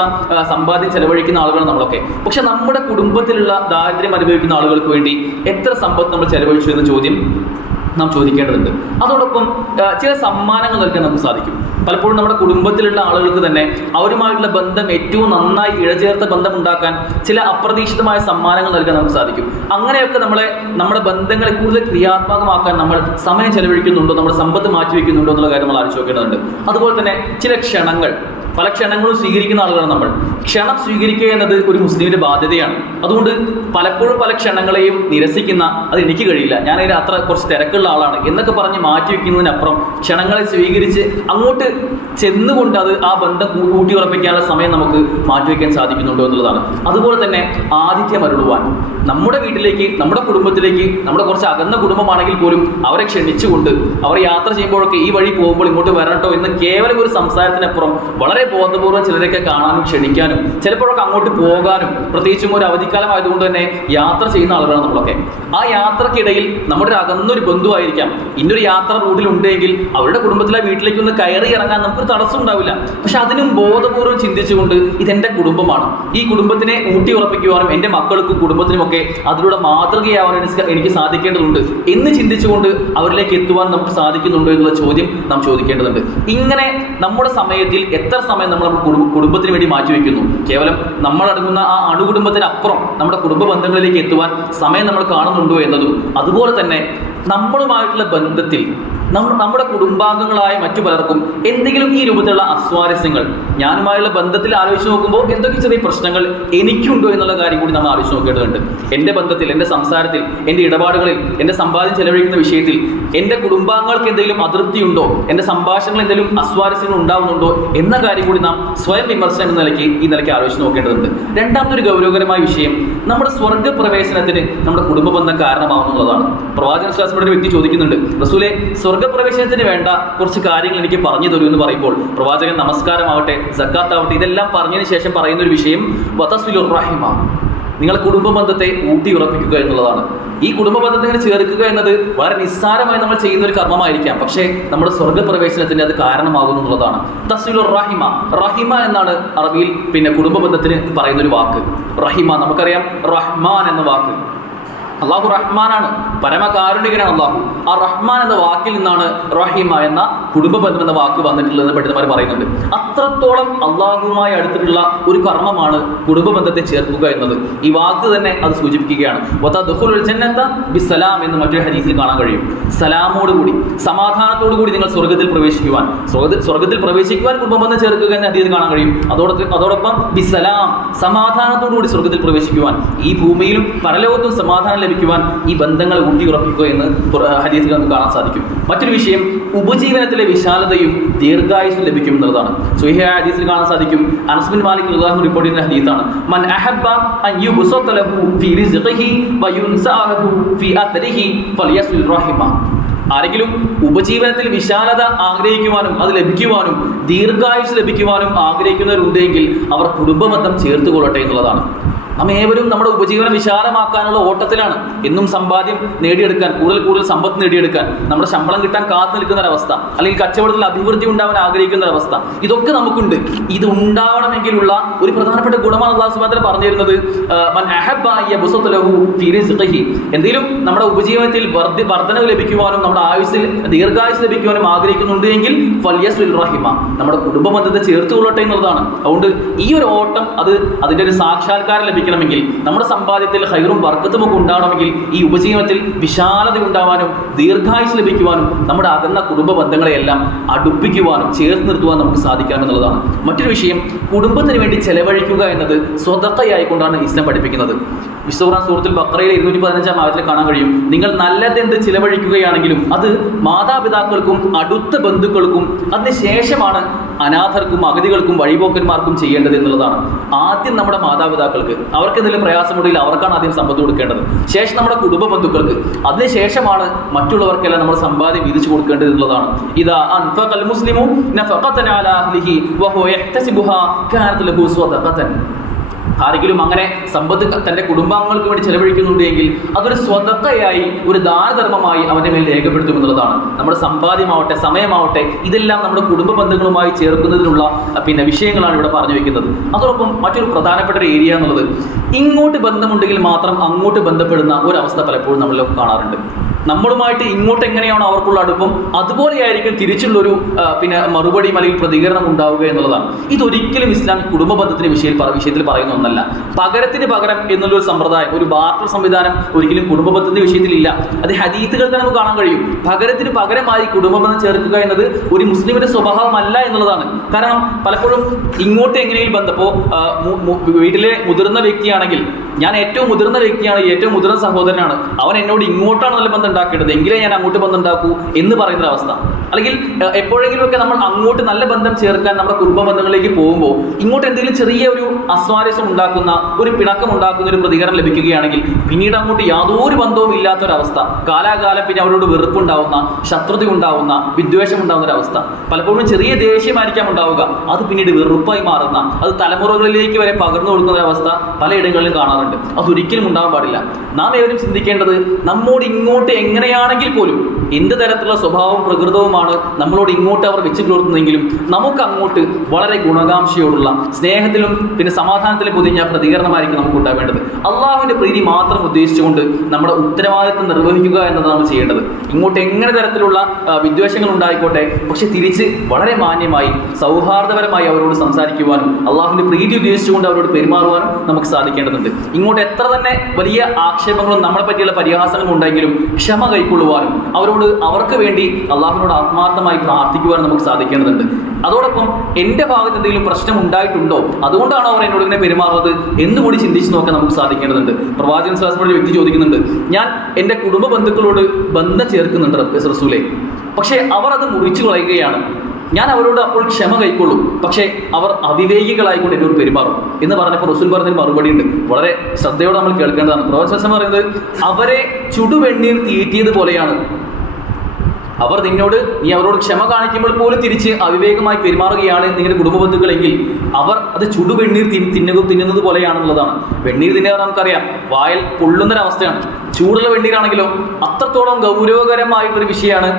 സമ്പാദ്യം ചെലവഴിക്കുന്ന ആളുകളാണ് നമ്മളൊക്കെ. പക്ഷെ നമ്മുടെ കുടുംബത്തിലുള്ള ദാരിദ്ര്യം അനുഭവിക്കുന്ന ആളുകൾക്ക് വേണ്ടി എത്ര സമ്പത്ത് നമ്മൾ ചെലവഴിച്ചു എന്ന ചോദ്യം? നാം ചോദിക്കേണ്ടതുണ്ട്. അതോടൊപ്പം ചില സമ്മാനങ്ങൾ നൽകാൻ നമുക്ക് സാധിക്കും. പലപ്പോഴും നമ്മുടെ കുടുംബത്തിലുള്ള ആളുകൾക്ക് തന്നെ അവരുമായിട്ടുള്ള ബന്ധം ഏറ്റവും നന്നായി ഇഴചേർത്ത ബന്ധം ഉണ്ടാക്കാൻ ചില അപ്രതീക്ഷിതമായ സമ്മാനങ്ങൾ നൽകാൻ നമുക്ക് സാധിക്കും. അങ്ങനെയൊക്കെ നമ്മളെ നമ്മുടെ ബന്ധങ്ങളെ കൂടുതൽ ക്രിയാത്മകമാക്കാൻ നമ്മൾ സമയം ചെലവഴിക്കുന്നുണ്ടോ നമ്മുടെ സമ്പത്ത് മാറ്റിവെക്കുന്നുണ്ടോ എന്നുള്ള കാര്യം നമ്മൾ ആലോചിച്ച് നോക്കേണ്ടതുണ്ട്. അതുപോലെ തന്നെ ചില ക്ഷണങ്ങൾ പല ക്ഷണങ്ങളും സ്വീകരിക്കുന്ന ആളുകളാണ് നമ്മൾ. ക്ഷണം സ്വീകരിക്കുക എന്നത് ഒരു മുസ്ലിമിന്റെ ബാധ്യതയാണ്. അതുകൊണ്ട് പലപ്പോഴും പല ക്ഷണങ്ങളെയും നിരസിക്കുന്ന അത് എനിക്ക് കഴിയില്ല. ഞാൻ അതിന് അത്ര കുറച്ച് തിരക്കുള്ള ആളാണ് എന്നൊക്കെ പറഞ്ഞ് മാറ്റി വെക്കുന്നതിനപ്പുറം ക്ഷണങ്ങളെ സ്വീകരിച്ച് അങ്ങോട്ട് ചെന്നുകൊണ്ട് അത് ആ ബന്ധം കൂട്ടി ഉറപ്പിക്കാനുള്ള സമയം നമുക്ക് മാറ്റി മാറ്റിവെക്കാൻ സാധിക്കുന്നുണ്ടോ എന്നുള്ളതാണ്. അതുപോലെ തന്നെ ആതിഥ്യം അരുളുവാൻ. നമ്മുടെ വീട്ടിലേക്ക് നമ്മുടെ കുടുംബത്തിലേക്ക് നമ്മുടെ കുറച്ച് അകന്ന കുടുംബമാണെങ്കിൽ പോലും അവരെ ക്ഷണിച്ചുകൊണ്ട് അവർ യാത്ര ചെയ്യുമ്പോഴൊക്കെ ഈ വഴി പോകുമ്പോൾ ഇങ്ങോട്ട് വരണട്ടോ എന്ന് കേവലം ഒരു സംസാരത്തിനപ്പുറം വളരെ ബോധപൂർവം ചിലരൊക്കെ കാണാനും ക്ഷണിക്കാനും ചിലപ്പോഴൊക്കെ അങ്ങോട്ട് പോകാനും പ്രത്യേകിച്ചും ഒരു അവധിക്കാലം ആയതുകൊണ്ട് തന്നെ യാത്ര ചെയ്യുന്ന ആളുകളാണ് നമ്മളൊക്കെ. ആ യാത്രക്കിടയിൽ നമ്മുടെ ഒരു അകന്നൊരു ബന്ധുവായിരിക്കാം. ഇന്നൊരു യാത്ര റൂട്ടിലുണ്ടെങ്കിൽ അവരുടെ കുടുംബത്തിലെ വീട്ടിലേക്ക് ഒന്ന് കയറി ഇറങ്ങാൻ നമുക്കൊരു തടസ്സം ഉണ്ടാവില്ല. പക്ഷെ അതിനും ബോധപൂർവം ചിന്തിച്ചുകൊണ്ട് ഇതെന്റെ കുടുംബമാണ്. ഈ കുടുംബത്തിനെ ഊട്ടി ഉറപ്പിക്കുവാനും എന്റെ മക്കൾക്കും കുടുംബത്തിനുമൊക്കെ അതിലൂടെ മാതൃകയാവാനും എനിക്ക് സാധിക്കേണ്ടതുണ്ട് എന്ന് ചിന്തിച്ചുകൊണ്ട് അവരിലേക്ക് എത്തുവാൻ നമുക്ക് സാധിക്കുന്നുണ്ടോ എന്നുള്ള ചോദ്യം നാം ചോദിക്കേണ്ടതുണ്ട്. ഇങ്ങനെ നമ്മുടെ സമയത്തിൽ എത്ര നമ്മൾ നമ്മുടെ കുടുംബ കുടുംബത്തിന് വേണ്ടി മാറ്റിവെക്കുന്നു കേവലം നമ്മളടങ്ങുന്ന ആ അണുകുടുംബത്തിനപ്പുറം നമ്മുടെ കുടുംബ ബന്ധങ്ങളിലേക്ക് എത്തുവാൻ സമയം നമ്മൾ കാണുന്നുണ്ടോ എന്നതും അതുപോലെ തന്നെ നമ്മളുമായിട്ടുള്ള ബന്ധത്തിൽ നമ്മുടെ കുടുംബാംഗങ്ങളായ മറ്റു പലർക്കും എന്തെങ്കിലും ഈ രൂപത്തിലുള്ള അസ്വാരസ്യങ്ങൾ ഞാനുമായുള്ള ബന്ധത്തിൽ ആലോചിച്ച് നോക്കുമ്പോൾ എന്തൊക്കെ ചെറിയ പ്രശ്നങ്ങൾ എനിക്കുണ്ടോ എന്നുള്ള കാര്യം കൂടി നമ്മൾ ആലോചിച്ച് നോക്കേണ്ടതുണ്ട്. എന്റെ ബന്ധത്തിൽ എന്റെ സംസാരത്തിൽ എന്റെ ഇടപാടുകളിൽ എന്റെ സമ്പാദ്യം ചെലവഴിക്കുന്ന വിഷയത്തിൽ എന്റെ കുടുംബാംഗങ്ങൾക്ക് എന്തെങ്കിലും അതൃപ്തിയുണ്ടോ എന്റെ സംഭാഷണങ്ങൾ എന്തെങ്കിലും അസ്വാരസ്യങ്ങൾ ഉണ്ടാവുന്നുണ്ടോ എന്ന കാര്യം കൂടി നാം സ്വയം വിമർശനം എന്ന നിലയ്ക്ക് ഈ നിലയ്ക്ക് ആലോചിച്ച് നോക്കേണ്ടതുണ്ട്. രണ്ടാമത്തെ ഒരു ഗൗരവകരമായ വിഷയം നമ്മുടെ സ്വർഗപ്രവേശനത്തിന് നമ്മുടെ കുടുംബ ബന്ധം കാരണമാവുന്നുള്ളതാണ് പ്രവാചക ഒരു വ്യക്തി ചോദിക്കുന്നുണ്ട് റസൂലെ സ്വർഗപ്രവേശനത്തിന് വേണ്ട കുറച്ച് കാര്യങ്ങൾ എനിക്ക് പറഞ്ഞു തരൂ എന്ന് പറയുമ്പോൾ പ്രവാചകൻ നമസ്കാരമാവട്ടെ സക്കാത്ത് ആവട്ടെ ഇതെല്ലാം പറഞ്ഞതിന് ശേഷം പറയുന്ന ഒരു വിഷയം വതസ്വിലുർ റഹിമ നിങ്ങളെ കുടുംബ ബന്ധത്തെ ഊട്ടി ഉറപ്പിക്കുക എന്നുള്ളതാണ്. ഈ കുടുംബ ബന്ധത്തെ ഇങ്ങനെ ചേർക്കുക എന്നത് വളരെ നിസ്സാരമായി നമ്മൾ ചെയ്യുന്ന ഒരു കർമ്മമായിരിക്കാം പക്ഷേ നമ്മുടെ സ്വർഗപ്രവേശനത്തിന് അത് കാരണമാകുന്നു എന്നുള്ളതാണ്. തസ്വിലുർ റഹിമ റഹിമ എന്നാണ് അറബിയിൽ പിന്നെ കുടുംബ ബന്ധത്തിന് പറയുന്ന ഒരു വാക്ക്. റഹിമ നമുക്കറിയാം റഹ്മാൻ എന്ന വാക്ക്. അള്ളാഹു റഹ്മാനാണ്. പരമകാരുണികനാണ് അള്ളാഹു. ആ റഹ്മാൻ എന്ന വാക്കിൽ നിന്നാണ് റഹീമ എന്ന കുടുംബ ബന്ധം എന്ന വാക്ക് വന്നിട്ടുള്ളതെന്ന് പണ്ഡിതന്മാർ പറയുന്നുണ്ട്. അത്രത്തോളം അള്ളാഹുമായി അടുത്തിട്ടുള്ള ഒരു കർമ്മമാണ് കുടുംബ ബന്ധത്തെ ചേർക്കുക എന്നത്. ഈ വാക്ക് തന്നെ അത് സൂചിപ്പിക്കുകയാണ്. ബിസ്സലാം എന്ന് മറ്റൊരു ഹരീസിൽ കാണാൻ കഴിയും. സലാമോടുകൂടി സമാധാനത്തോടു കൂടി നിങ്ങൾ സ്വർഗത്തിൽ പ്രവേശിക്കുവാൻ സ്വർഗത്തിൽ പ്രവേശിക്കുവാൻ കുടുംബ ബന്ധം ചേർക്കുക എന്ന ഹദീസിൽ കാണാൻ കഴിയും. അതോടൊപ്പം അതോടൊപ്പം ബിസലാം സമാധാനത്തോടു കൂടി സ്വർഗത്തിൽ പ്രവേശിക്കുവാൻ ഈ ഭൂമിയിലും പരലോകത്തും സമാധാനം ലഭിക്കുവാൻ ഈ ബന്ധങ്ങളെ ഊട്ടിയുറപ്പിക്കുക എന്ന് ഹരീസിൽ നമുക്ക് കാണാൻ സാധിക്കും. മറ്റൊരു വിഷയം ഉപജീവനത്തിലെ വിശാലതയും ദീർഘായുസ് ലഭിക്കും എന്നുള്ളതാണ്. സുഹിയ ഹദീസിൽ കാണാൻ സാധിക്കും. അനസ്ബിൻ മാലിക് അള്ളാഹു റിപ്പോർട്ട് ചെയ്യുന്ന ഹദീസാണ്. മൻ അഹബ്ബ അൻ യുബ്സത ലഹു ഫീ റിസ്ഖിഹി വ ഫി അത്രിഹി ഫലിയസ്വിൽ റഹിമ. ആരെങ്കിലും ഉപജീവനത്തിൽ വിശാലത ആഗ്രഹിക്കുവാനും അത് ലഭിക്കുവാനും ദീർഘായുസ് ലഭിക്കുവാനും ആഗ്രഹിക്കുന്നവരുണ്ടെങ്കിൽ അവർ കുടുംബബന്ധം ചേർത്ത് കൊള്ളട്ടെ എന്നുള്ളതാണ്. നാം ഏവരും നമ്മുടെ ഉപജീവനം വിശാലമാക്കാനുള്ള ഓട്ടത്തിലാണ് എന്നും സമ്പാദ്യം നേടിയെടുക്കാൻ കൂടുതൽ കൂടുതൽ സമ്പത്ത് നേടിയെടുക്കാൻ നമ്മുടെ ശമ്പളം കിട്ടാൻ കാത്തു നിൽക്കുന്ന ഒരവസ്ഥ അല്ലെങ്കിൽ കച്ചവടത്തിൽ അഭിവൃദ്ധി ഉണ്ടാവാൻ ആഗ്രഹിക്കുന്ന ഒരവസ്ഥ. ഇതൊക്കെ നമുക്കുണ്ട്. ഇത് ഉണ്ടാവണമെങ്കിലുള്ള ഒരു പ്രധാനപ്പെട്ട ഗുണമാണ് അള്ളാഹു സുബാദ് പറഞ്ഞു. എന്തെങ്കിലും നമ്മുടെ ഉപജീവനത്തിൽ വർദ്ധി വർധനവ് ലഭിക്കുവാനും നമ്മുടെ ആയുസ്സിൽ ദീർഘായുസ് ലഭിക്കുവാനും ആഗ്രഹിക്കുന്നുണ്ട് എങ്കിൽ റഹിമ. നമ്മുടെ കുടുംബ ബന്ധത്തെ ചേർത്ത് കൊള്ളട്ടെ എന്നുള്ളതാണ്. അതുകൊണ്ട് ഈ ഒരു ഓട്ടം അത് അതിന്റെ ഒരു സാക്ഷാത്കാരം ലഭിക്കണമെങ്കിൽ നമ്മുടെ സമ്പാദ്യത്തിൽ ഹൈറും വർക്കത്തും ഒക്കെ ഉണ്ടാവണമെങ്കിൽ ഈ ഉപജീവനത്തിൽ വിശാലത ഉണ്ടാവാനും ദീർഘായുസ് ലഭിക്കുവാനും നമ്മുടെ അകന്ന കുടുംബ ബന്ധങ്ങളെയെല്ലാം അടുപ്പിക്കുവാനും ചേർത്ത് നിർത്തുവാൻ നമുക്ക് സാധിക്കാം എന്നുള്ളതാണ്. മറ്റൊരു വിഷയം കുടുംബത്തിന് വേണ്ടി ചെലവഴിക്കുക എന്നത് സ്വതക്കയായിക്കൊണ്ടാണ് ഇസ്ലാം പഠിപ്പിക്കുന്നത്. വിശ്വഖുറാൻ സുഹൃത്തിൽ ബക്രയിലെ ഇരുന്നൂറ്റി പതിനഞ്ചാം ആയത്തിൽ കാണാൻ കഴിയും. നിങ്ങൾ നല്ലതെന്ത് ചിലവഴിക്കുകയാണെങ്കിലും അത് മാതാപിതാക്കൾക്കും അടുത്ത ബന്ധുക്കൾക്കും അതിനുശേഷമാണ് അനാഥർക്കും അഗതികൾക്കും വഴിപോക്കന്മാർക്കും ചെയ്യേണ്ടത് എന്നുള്ളതാണ്. ആദ്യം നമ്മുടെ മാതാപിതാക്കൾക്ക് അവർക്ക് എന്തെങ്കിലും പ്രയാസമുണ്ടെങ്കിൽ അവർക്കാണ് ആദ്യം സമ്പത്ത് കൊടുക്കേണ്ടത്. ശേഷം നമ്മുടെ കുടുംബ ബന്ധുക്കൾക്ക്. അതിനുശേഷമാണ് മറ്റുള്ളവർക്കെല്ലാം നമ്മൾ സമ്പാദ്യം വീതിച്ചു കൊടുക്കേണ്ടത് എന്നുള്ളതാണ് ഇതാ അൻഫഖൽ മുസ്ലിമു ലഹു ആരെങ്കിലും അങ്ങനെ സമ്പത്ത് തന്റെ കുടുംബാംഗങ്ങൾക്ക് വേണ്ടി ചെലവഴിക്കുന്നുണ്ട് എങ്കിൽ അതൊരു സ്വതക്കയായി ഒരു ദാനധർമ്മമായി അവന്റെ മേൽ രേഖപ്പെടുത്തും എന്നുള്ളതാണ് നമ്മുടെ സമ്പാദ്യമാവട്ടെ സമയമാവട്ടെ ഇതെല്ലാം നമ്മുടെ കുടുംബ ബന്ധങ്ങളുമായി ചേർക്കുന്നതിനുള്ള പിന്നെ വിഷയങ്ങളാണ് ഇവിടെ പറഞ്ഞു വെക്കുന്നത്. അതോടൊപ്പം മറ്റൊരു പ്രധാനപ്പെട്ട ഒരു ഏരിയ എന്നുള്ളത് ഇങ്ങോട്ട് ബന്ധമുണ്ടെങ്കിൽ മാത്രം അങ്ങോട്ട് ബന്ധപ്പെടുന്ന ഒരവസ്ഥ പലപ്പോഴും നമ്മളിലൊക്കെ കാണാറുണ്ട്. നമ്മളുമായിട്ട് ഇങ്ങോട്ട് എങ്ങനെയാണോ അവർക്കുള്ള അടുപ്പം അതുപോലെയായിരിക്കും തിരിച്ചുള്ളൊരു പിന്നെ മറുപടിയും അല്ലെങ്കിൽ പ്രതികരണം ഉണ്ടാവുക എന്നുള്ളതാണ്. ഇതൊരിക്കലും ഇസ്ലാം കുടുംബ ബന്ധത്തിന്റെ വിഷയത്തിൽ വിഷയത്തിൽ പറയുന്ന ഒന്നല്ല. പകരത്തിന് പകരം എന്നുള്ളൊരു സമ്പ്രദായം ഒരു ബാർട്ടർ സംവിധാനം ഒരിക്കലും കുടുംബ ബന്ധത്തിന്റെ വിഷയത്തിൽ ഇല്ല അത് ഹദീത്തുകൾ തന്നെ നമുക്ക് കാണാൻ കഴിയും. പകരത്തിന് പകരമായി കുടുംബ ബന്ധം ചേർക്കുക എന്നത് ഒരു മുസ്ലിമിന്റെ സ്വഭാവമല്ല എന്നുള്ളതാണ്. കാരണം പലപ്പോഴും ഇങ്ങോട്ട് എങ്ങനെയും ബന്ധപ്പോ വീട്ടിലെ മുതിർന്ന വ്യക്തിയാണെങ്കിൽ ഞാൻ ഏറ്റവും മുതിർന്ന വ്യക്തിയാണ് ഏറ്റവും മുതിർന്ന സഹോദരനാണ്. അവൻ എന്നോട് ഇങ്ങോട്ടാണ് നല്ല ബന്ധം ഉണ്ടാക്കേണ്ടത്? എങ്കിലേ ഞാൻ അങ്ങോട്ട് ബന്ധം ഉണ്ടാക്കൂ എന്ന് പറയുന്ന അവസ്ഥ അല്ലെങ്കിൽ എപ്പോഴെങ്കിലുമൊക്കെ നമ്മൾ അങ്ങോട്ട് നല്ല ബന്ധം ചേർക്കാൻ നമ്മുടെ കുടുംബ ബന്ധങ്ങളിലേക്ക് പോകുമ്പോൾ ഇങ്ങോട്ട് എന്തെങ്കിലും ചെറിയ ഒരു അസ്വാരസ്യം ഉണ്ടാക്കുന്ന ഒരു പിണക്കം ഉണ്ടാക്കുന്ന ഒരു പ്രതികരണം ലഭിക്കുകയാണെങ്കിൽ പിന്നീട് അങ്ങോട്ട് യാതൊരു ബന്ധവും ഇല്ലാത്തൊരവസ്ഥ കാലാകാലം പിന്നെ അവരോട് വെറുപ്പുണ്ടാവുന്ന ശത്രുത ഉണ്ടാവുന്ന വിദ്വേഷം ഉണ്ടാകുന്ന ഒരവസ്ഥ പലപ്പോഴും ചെറിയ ദേഷ്യമായിരിക്കാം ഉണ്ടാവുക. അത് പിന്നീട് വെറുപ്പായി മാറുന്ന അത് തലമുറകളിലേക്ക് വരെ പകർന്നു കൊടുക്കുന്ന ഒരവസ്ഥ പലയിടങ്ങളിലും കാണാറുണ്ട്. അതൊരിക്കലും ഉണ്ടാവാൻ പാടില്ല. നാം ഏവരും ചിന്തിക്കേണ്ടത് നമ്മോട് ഇങ്ങോട്ട് എങ്ങനെയാണെങ്കിൽ പോലും എന്ത് തരത്തിലുള്ള സ്വഭാവവും പ്രകൃതവുമാണ് നമ്മളോട് ഇങ്ങോട്ട് അവർ വെച്ച് പുലർത്തുന്നതെങ്കിലും നമുക്ക് അങ്ങോട്ട് വളരെ ഗുണകാംക്ഷയോടുള്ള സ്നേഹത്തിലും പിന്നെ സമാധാനത്തിലും പൊതിഞ്ഞ പ്രതികരണമായിരിക്കും നമുക്ക് ഉണ്ടാവേണ്ടത്. അള്ളാഹുവിന്റെ പ്രീതി മാത്രം ഉദ്ദേശിച്ചുകൊണ്ട് നമ്മുടെ ഉത്തരവാദിത്വം നിർവഹിക്കുക എന്നതാണ് ചെയ്യേണ്ടത്. ഇങ്ങോട്ട് എങ്ങനെ തരത്തിലുള്ള വിദ്വേഷങ്ങൾ ഉണ്ടായിക്കോട്ടെ പക്ഷെ തിരിച്ച് വളരെ മാന്യമായി സൗഹാർദ്ദപരമായി അവരോട് സംസാരിക്കുവാനും അള്ളാഹുവിന്റെ പ്രീതി ഉദ്ദേശിച്ചുകൊണ്ട് അവരോട് പെരുമാറുവാനും നമുക്ക് സാധിക്കേണ്ടതുണ്ട്. ഇങ്ങോട്ട് എത്ര തന്നെ വലിയ ആക്ഷേപങ്ങളും നമ്മളെ പറ്റിയുള്ള പരിഹാസങ്ങളും ഉണ്ടെങ്കിലും ക്ഷമ കൈക്കൊള്ളുവാനും അവരോട് അവർക്ക് വേണ്ടി അള്ളാഹുവിനോട് ആത്മാർത്ഥമായി പ്രാർത്ഥിക്കുവാൻ നമുക്ക് സാധിക്കേണ്ടതുണ്ട്. അതോടൊപ്പം എന്റെ ഭാഗത്ത് എന്തെങ്കിലും പ്രശ്നം ഉണ്ടായിട്ടുണ്ടോ? അതുകൊണ്ടാണ് അവർ എന്നോട് ഇങ്ങനെ പെരുമാറുന്നത് എന്നുകൂടി ചിന്തിച്ച് നോക്കാൻ നമുക്ക് സാധിക്കേണ്ടതുണ്ട്. പ്രവാചകൻ ശ്വാസമുള്ള വ്യക്തി ചോദിക്കുന്നുണ്ട് ഞാൻ എന്റെ കുടുംബ ബന്ധുക്കളോട് ബന്ധം ചേർക്കുന്നുണ്ട് റസൂലെ? പക്ഷേ അവർ അത് മുറിച്ചു കളയുകയാണ്. ഞാൻ അവരോട് അപ്പോൾ ക്ഷമ കൈക്കൊള്ളും. പക്ഷേ അവർ അവിവേകികളായിക്കൊണ്ട് എന്നോട് പെരുമാറും. എന്ന് പറഞ്ഞപ്പോൾ റസൂൽ പറഞ്ഞതിന് മറുപടി ഉണ്ട്. വളരെ ശ്രദ്ധയോടെ നമ്മൾ കേൾക്കേണ്ടതാണ്. പ്രവാചകൻ പറയുന്നത് അവരെ ചുടുവെണ്ണീർ തീറ്റിയത് പോലെയാണ് അവർ നിന്നോട് നീ അവരോട് ക്ഷമ കാണിക്കുമ്പോൾ പോലും തിരിച്ച് അവിവേകമായി പെരുമാറുകയാണ് നിങ്ങളുടെ കുടുംബ ബന്ധുക്കളെങ്കിൽ അവർ അത് ചുടു വെണ്ണീർ തിൻ- തിന്നുക തിന്നുന്നത് പോലെയാണെന്നുള്ളതാണ്. വെണ്ണീർ തിന്നുക നമുക്കറിയാം. വായൽ പൊള്ളുന്നൊരവസ്ഥയാണ്. ചൂടുള്ള വെണ്ണീരാണെങ്കിലോ അത്രത്തോളം ഗൗരവകരമായിട്ടൊരു വിഷയമാണ്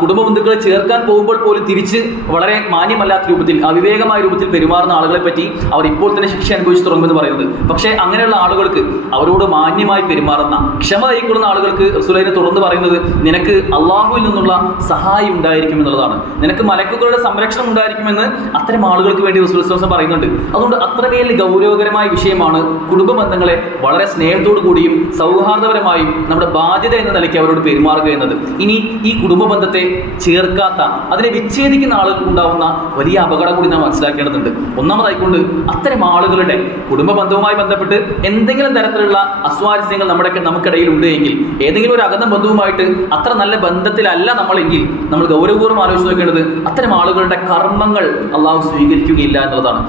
കുടുംബ ബന്ധുക്കളെ ചേർക്കാൻ പോകുമ്പോൾ പോലും തിരിച്ച് വളരെ മാന്യമല്ലാത്ത രൂപത്തിൽ അവിവേകമായ രൂപത്തിൽ പെരുമാറുന്ന ആളുകളെ പറ്റി അവർ ഇപ്പോൾ തന്നെ ശിക്ഷ അനുഭവിച്ചു തുടങ്ങുമെന്ന് പറയുന്നത്. പക്ഷേ അങ്ങനെയുള്ള ആളുകൾക്ക് അവരോട് മാന്യമായി പെരുമാറുന്ന ക്ഷമ കൈക്കൊള്ളുന്ന ആളുകൾക്ക് സുലൈനെ തുടർന്ന് പറയുന്നത് നിനക്ക് അള്ളാഹുവിൽ നിന്നുള്ള സഹായം ഉണ്ടായിരിക്കും എന്നുള്ളതാണ്. നിനക്ക് മലക്കുകളുടെ സംരക്ഷണം ഉണ്ടായിരിക്കുമെന്ന് അത്തരം ആളുകൾക്ക് വേണ്ടി റസൂൽ വസ്ലം പറയുന്നുണ്ട്. അതുകൊണ്ട് അത്രമേൽ ഗൗരവകരമായ വിഷയമാണ് കുടുംബ ബന്ധങ്ങളെ വളരെ സ്നേഹത്തോടു കൂടിയും സൗഹാർദ്ദപരമായും നമ്മുടെ ബാധ്യത എന്ന നിലയ്ക്ക് അവരോട് പെരുമാറുക എന്നത്. ഇനി ഈ കുടുംബ ബന്ധത്തെ ചേർക്കാത്ത അതിനെ വിച്ഛേദിക്കുന്ന ആളുകൾക്ക് ഉണ്ടാവുന്ന വലിയ അപകടം കൂടി നാം മനസ്സിലാക്കേണ്ടതുണ്ട്. ഒന്നാമതായിക്കൊണ്ട് അത്തരം ആളുകളുടെ കുടുംബ ബന്ധവുമായി ബന്ധപ്പെട്ട് എന്തെങ്കിലും തരത്തിലുള്ള അസ്വാരസ്യങ്ങൾ നമ്മുടെ നമുക്കിടയിൽ ഉണ്ടെങ്കിൽ ഏതെങ്കിലും ഒരു അകന്ന ബന്ധവുമായിട്ട് അത്ര നല്ല ബന്ധത്തിലല്ല നമ്മളെങ്കിൽ നമ്മൾ ഗൗരവപൂർവം ആലോചിച്ച് നോക്കേണ്ടത് അത്തരം ആളുകളുടെ കർമ്മങ്ങൾ അള്ളാഹു സ്വീകരിക്കുകയില്ല എന്നുള്ളതാണ്.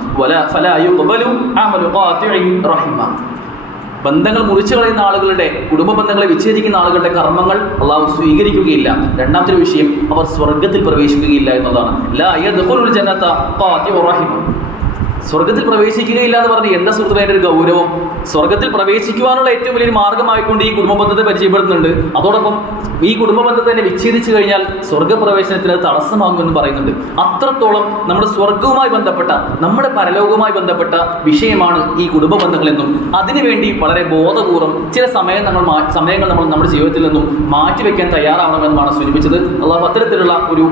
ഫല ബന്ധങ്ങൾ മുറിച്ചു കളയുന്ന ആളുകളുടെ കുടുംബ ബന്ധങ്ങളെ വിച്ഛേദിക്കുന്ന ആളുകളുടെ കർമ്മങ്ങൾ അള്ളാഹു സ്വീകരിക്കുകയില്ല. രണ്ടാമത്തെ വിഷയം അവർ സ്വർഗത്തിൽ പ്രവേശിക്കുകയില്ല ഖാതിഉർ റഹിമ. സ്വർഗത്തിൽ പ്രവേശിക്കുകയില്ല എന്ന് പറഞ്ഞ് എന്താ സുഹൃത്തുക്കളെ ഒരു ഗൗരവം സ്വർഗത്തിൽ പ്രവേശിക്കുവാനുള്ള ഏറ്റവും വലിയൊരു മാർഗമായിക്കൊണ്ട് ഈ കുടുംബ ബന്ധത്തെ പരിചയപ്പെടുത്തുന്നുണ്ട്. അതോടൊപ്പം ഈ കുടുംബ ബന്ധത്തെ തന്നെ വിച്ഛേദിച്ചു കഴിഞ്ഞാൽ സ്വർഗപ്രവേശനത്തിന് അത് തടസ്സമാകുമെന്ന് പറയുന്നുണ്ട്. അത്രത്തോളം നമ്മുടെ സ്വർഗവുമായി ബന്ധപ്പെട്ട നമ്മുടെ പരലോകവുമായി ബന്ധപ്പെട്ട വിഷയമാണ് ഈ കുടുംബ ബന്ധങ്ങളെന്നും അതിനുവേണ്ടി വളരെ ബോധപൂർവം ചില സമയം നമ്മൾ സമയങ്ങൾ നമ്മൾ നമ്മുടെ ജീവിതത്തിൽ നിന്നും മാറ്റിവെക്കാൻ തയ്യാറാവണമെന്നാണ് സൂചിപ്പിച്ചത്. അള്ളാഹു അത്തരത്തിലുള്ള ഒരു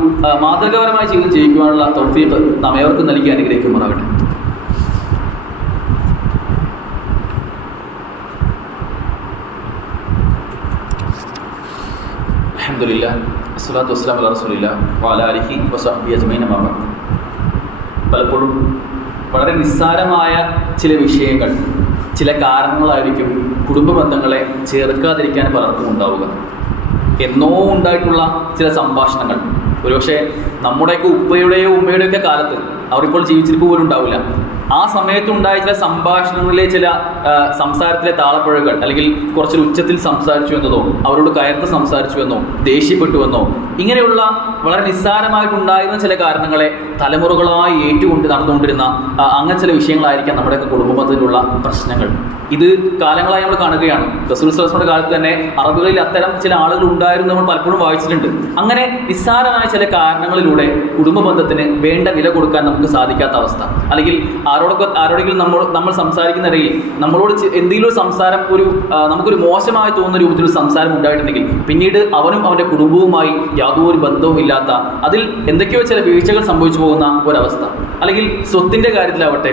മാതൃകാപരമായ ജീവിതം ജീവിക്കുവാനുള്ള തൗഫീഖ് നാം ഏവർക്കും നൽകി അനുഗ്രഹിക്കുമാറാകട്ടെ. അൽഹംദുലില്ലാ അസ്ലാത്തു വസ്സലാം അല്ല റസൂലില്ലാ വസഹ്ബിഹി അജ്മഈൻ അമ്മാ പലപ്പോഴും വളരെ നിസ്സാരമായ ചില വിഷയങ്ങൾ ചില കാരണങ്ങളായിരിക്കും കുടുംബ ബന്ധങ്ങളെ ചേർക്കാതിരിക്കാൻ പലർക്കും ഉണ്ടാവുക. എന്നോ ഉണ്ടായിട്ടുള്ള ചില സംഭാഷണങ്ങൾ. ഒരുപക്ഷെ നമ്മുടെയൊക്കെ ഉപ്പയുടെയോ ഉമ്മയുടെയൊക്കെ കാലത്ത് അവരിപ്പോൾ ജീവിച്ചിരിപ്പ് പോലും ഉണ്ടാവില്ല. ആ സമയത്തുണ്ടായ ചില സംഭാഷണങ്ങളിലെ ചില സംസാരത്തിലെ താളപ്പുഴകൾ അല്ലെങ്കിൽ കുറച്ചൊരു ഉച്ചത്തിൽ സംസാരിച്ചു എന്നതോ അവരോട് കയർത്ത് സംസാരിച്ചു എന്നോ ദേഷ്യപ്പെട്ടു എന്നോ ഇങ്ങനെയുള്ള വളരെ നിസ്സാരമായിട്ടുണ്ടായിരുന്ന ചില കാരണങ്ങളെ തലമുറകളായി ഏറ്റുകൊണ്ട് നടന്നുകൊണ്ടിരുന്ന അങ്ങനെ ചില വിഷയങ്ങളായിരിക്കാം നമ്മുടെയൊക്കെ കുടുംബത്തിലുള്ള പ്രശ്നങ്ങൾ. ഇത് കാലങ്ങളായി നമ്മൾ കാണുകയാണ്. റസൂൽ സലസ്മയുടെ കാലത്ത് തന്നെ അറബികളിൽ അത്തരം ചില ആളുകൾ ഉണ്ടായിരുന്നു നമ്മൾ പലപ്പോഴും വായിച്ചിട്ടുണ്ട്. അങ്ങനെ നിസ്സാരമായ ചില കാരണങ്ങളിലൂടെ കുടുംബ ബന്ധത്തിന് വേണ്ട വില കൊടുക്കാൻ നമുക്ക് സാധിക്കാത്ത അവസ്ഥ. അല്ലെങ്കിൽ ആരോടൊക്കെ ആരോടെങ്കിലും നമ്മൾ നമ്മൾ സംസാരിക്കുന്ന ഇടയിൽ നമ്മളോട് എന്തെങ്കിലും ഒരു സംസാരം ഒരു നമുക്കൊരു മോശമായി തോന്നുന്ന രൂപത്തിൽ ഒരു സംസാരം ഉണ്ടായിട്ടുണ്ടെങ്കിൽ പിന്നീട് അവനും അവന്റെ കുടുംബവുമായി യാതൊരു ബന്ധവും ഇല്ലാത്ത അതിൽ എന്തൊക്കെയോ ചില വീഴ്ചകൾ സംഭവിച്ചു പോകുന്ന ഒരവസ്ഥ. അല്ലെങ്കിൽ സ്വത്തിന്റെ കാര്യത്തിലാവട്ടെ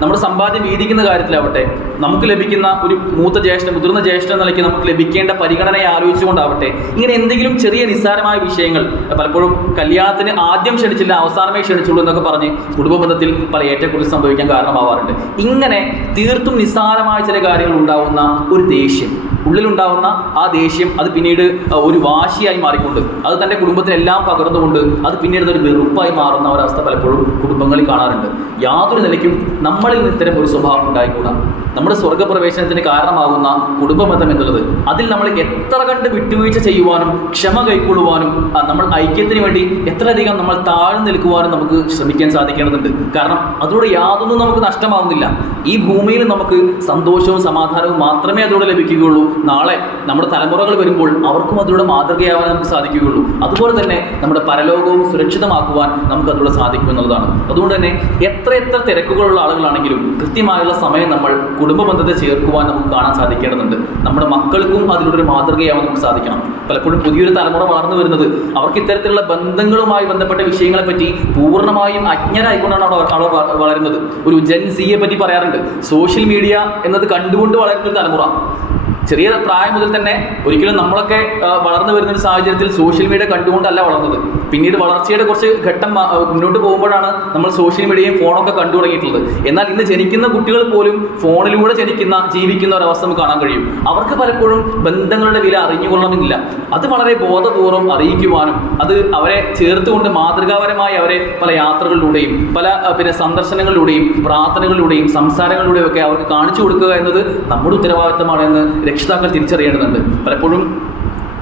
നമ്മുടെ സമ്പാദ്യം വീതിക്കുന്ന കാര്യത്തിലാവട്ടെ നമുക്ക് ലഭിക്കുന്ന ഒരു മൂത്ത ജ്യേഷ്ഠ മുതിർന്ന ജ്യേഷ്ഠ നിലയ്ക്ക് നമുക്ക് ലഭിക്കേണ്ട പരിഗണനയെ ആലോചിച്ചുകൊണ്ടാവട്ടെ ഇങ്ങനെ എന്തെങ്കിലും ചെറിയ നിസ്സാരമായ വിഷയങ്ങൾ പലപ്പോഴും കല്യാണത്തിന് ആദ്യം ക്ഷണിച്ചില്ല അവസാനമേ ക്ഷണിച്ചുള്ളൂ എന്നൊക്കെ പറഞ്ഞ് കുടുംബ ബന്ധത്തിൽ പല ഏറ്റക്കുറിച്ച് സംഭവിക്കാൻ കാരണമാവാറുണ്ട്. ഇങ്ങനെ തീർത്തും നിസ്സാരമായ ചില കാര്യങ്ങൾ ഉണ്ടാവുന്ന ഒരു ദേഷ്യം ഉള്ളിലുണ്ടാവുന്ന ആ ദേഷ്യം അത് പിന്നീട് ഒരു വാശിയായി മാറിക്കൊണ്ട് അത് തന്റെ കുടുംബത്തിനെല്ലാം പകർന്നുകൊണ്ട് അത് പിന്നീട് ഒരു വെറുപ്പായി മാറുന്ന ഒരവസ്ഥ പലപ്പോഴും കുടുംബങ്ങളിൽ കാണാറുണ്ട്. യാതൊരു നിലയ്ക്കും നമ്മളിൽ നിന്ന് ഇത്തരം ഒരു സ്വഭാവം ഉണ്ടായിക്കൂടാ? നമ്മുടെ സ്വർഗപ്രവേശനത്തിന് കാരണമാകുന്ന കുടുംബബന്ധം എന്നുള്ളത് അതിൽ നമ്മൾ എത്ര കണ്ട് വിട്ടുവീഴ്ച ചെയ്യുവാനും ക്ഷമ കൈക്കൊള്ളുവാനും നമ്മൾ ഐക്യത്തിന് വേണ്ടി എത്രയധികം നമ്മൾ താഴ്ന്നു നിൽക്കുവാനും നമുക്ക് ശ്രമിക്കാൻ സാധിക്കേണ്ടതുണ്ട്. കാരണം അതിലൂടെ യാതൊന്നും നമുക്ക് നഷ്ടമാവുന്നില്ല. ഈ ഭൂമിയിൽ നമുക്ക് സന്തോഷവും സമാധാനവും മാത്രമേ അതിലൂടെ ലഭിക്കുകയുള്ളൂ. നാളെ നമ്മുടെ തലമുറകൾ വരുമ്പോൾ അവർക്കും അതിലൂടെ മാതൃകയാവാൻ നമുക്ക് സാധിക്കുകയുള്ളൂ. അതുപോലെ തന്നെ നമ്മുടെ പരലോകവും സുരക്ഷിതമാക്കുവാൻ നമുക്ക് അതിലൂടെ സാധിക്കും എന്നുള്ളതാണ്. അതുകൊണ്ട് തന്നെ എത്ര എത്ര തിരക്കുകളുള്ള ആളുകളാണെങ്കിലും കൃത്യമായുള്ള സമയം നമ്മൾ കുടുംബ ബന്ധത്തെ ചേർക്കുവാൻ നമുക്ക് കാണാൻ സാധിക്കേണ്ടതുണ്ട്. നമ്മുടെ മക്കൾക്കും അതിലൂടെ ഒരു മാതൃകയാവാൻ നമുക്ക് സാധിക്കണം. പലപ്പോഴും പുതിയൊരു തലമുറ വളർന്നു വരുന്നത് അവർക്ക് ഇത്തരത്തിലുള്ള ബന്ധങ്ങളുമായി ബന്ധപ്പെട്ട വിഷയങ്ങളെ പറ്റി പൂർണമായും അജ്ഞരായിക്കൊണ്ടാണ് അവർ അവർ വളരുന്നത്. ഒരു ജെൻ സിയെ പറ്റി പറയാറുണ്ട്. സോഷ്യൽ മീഡിയ എന്നത് കണ്ടുകൊണ്ട് വളരുന്ന ഒരു തലമുറ. ചെറിയ പ്രായം മുതൽ തന്നെ ഒരിക്കലും നമ്മളൊക്കെ വളർന്നു വരുന്ന ഒരു സാഹചര്യത്തിൽ സോഷ്യൽ മീഡിയ കണ്ടുകൊണ്ടല്ല വളർന്നത്. പിന്നീട് വളർച്ചയുടെ കുറച്ച് ഘട്ടം മുന്നോട്ട് പോകുമ്പോഴാണ് നമ്മൾ സോഷ്യൽ മീഡിയയും ഫോണൊക്കെ കണ്ടു തുടങ്ങിയിട്ടുള്ളത്. എന്നാൽ ഇന്ന് ജനിക്കുന്ന കുട്ടികൾ പോലും ഫോണിലൂടെ ജനിക്കുന്ന ജീവിക്കുന്ന ഒരവസ്ഥ നമുക്ക് കാണാൻ കഴിയും. അവർക്ക് പലപ്പോഴും ബന്ധങ്ങളുടെ വില അറിഞ്ഞുകൊള്ളണമെന്നില്ല. അത് വളരെ ബോധപൂർവം അറിയിക്കുവാനും അത് അവരെ ചേർത്തുകൊണ്ട് മാതൃകാപരമായി അവരെ പല യാത്രകളിലൂടെയും പല പിന്നെ സന്ദർശനങ്ങളിലൂടെയും പ്രാർത്ഥനകളിലൂടെയും സംസാരങ്ങളിലൂടെയും ഒക്കെ അവർക്ക് കാണിച്ചു കൊടുക്കുക എന്നത് നമ്മുടെ ഉത്തരവാദിത്തമാണ് എന്ന് രക്ഷിതാക്കൾ തിരിച്ചറിയേണ്ടതുണ്ട്. പലപ്പോഴും